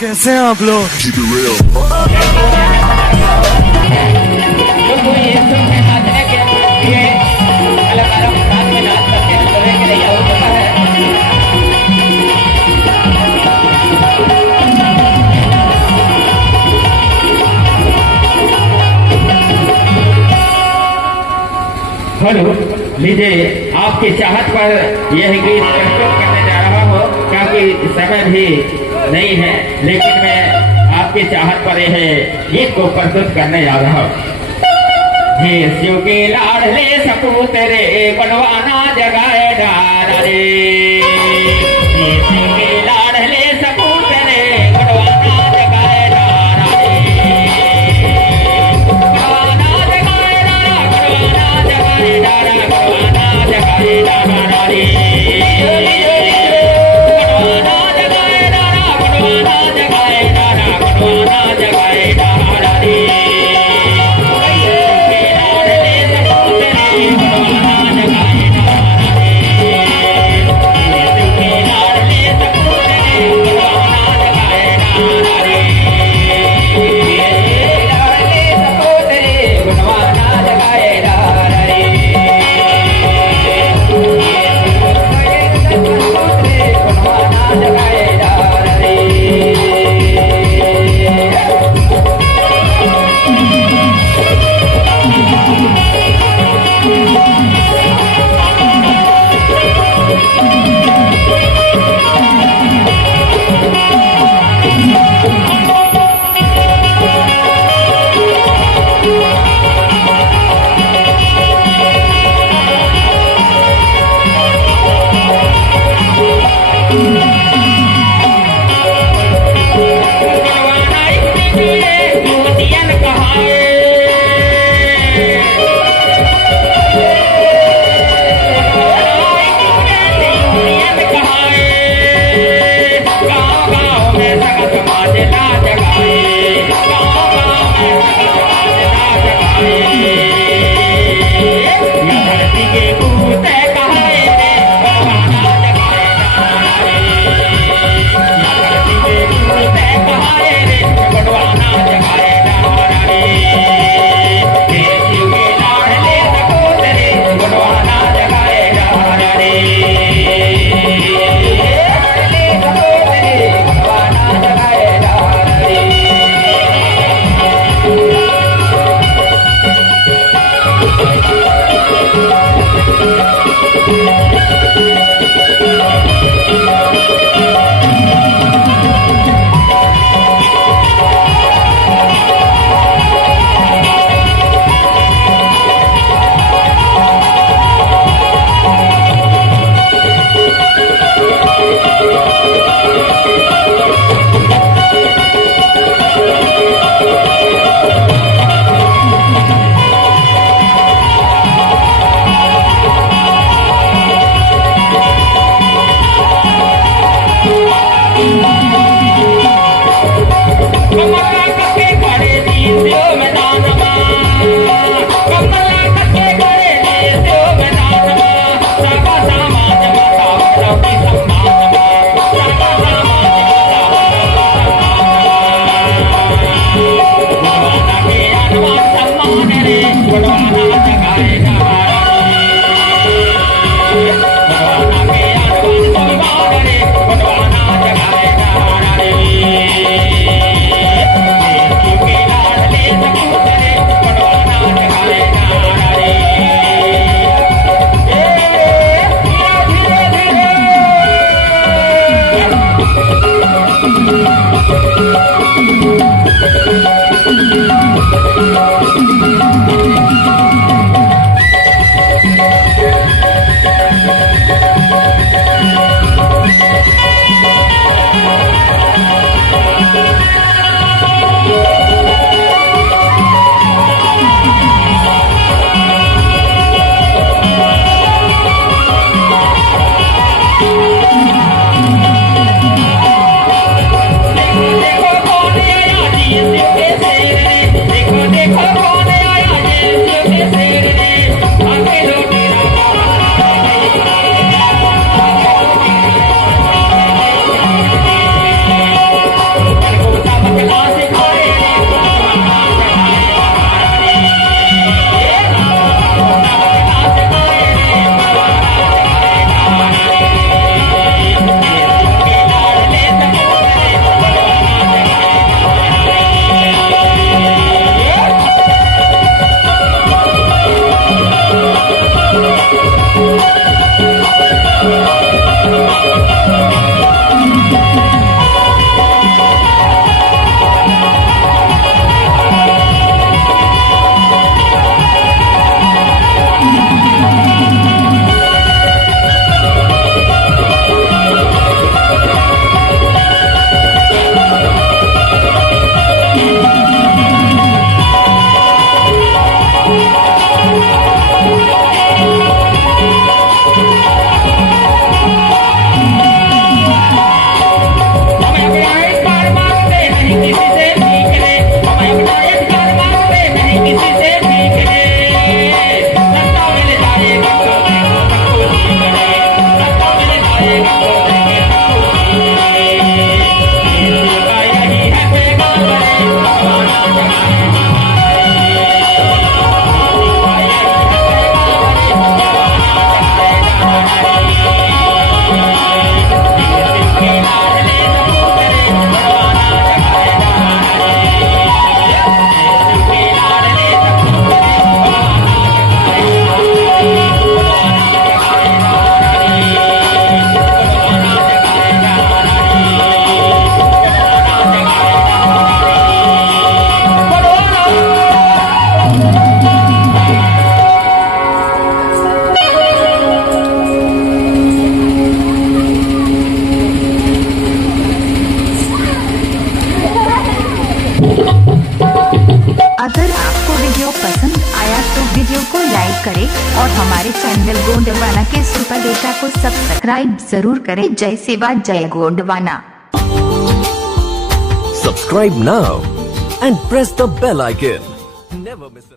कैसे हैं आप लोग? हेलो, लीजिए आपकी चाहत पर यह गीत प्रस्तुत करने जा रहा हूँ, क्योंकि समय भी नहीं है, लेकिन मैं आपकी चाहत पर यह गीत को प्रस्तुत करने जा रहा हूँ। हे शिव के लाडले सपूत रे बनवाना जगाए डार रे, हे शिव के लाडले सपूत रे बनवाना जगाए डार रे, बनवाना जगाए डारा, बनवाना जगाए डारा, बनवाना जगाए डारा रे, बनवाना जगाए डारा, बनवाना जगाए डारा, बनवाना जगाए डारा रे। करें और हमारे चैनल गोंडवाना के सुपर डेटा को सब्सक्राइब जरूर करें। जय सेवा जय Gondwana. Subscribe now and press the bell icon. Never miss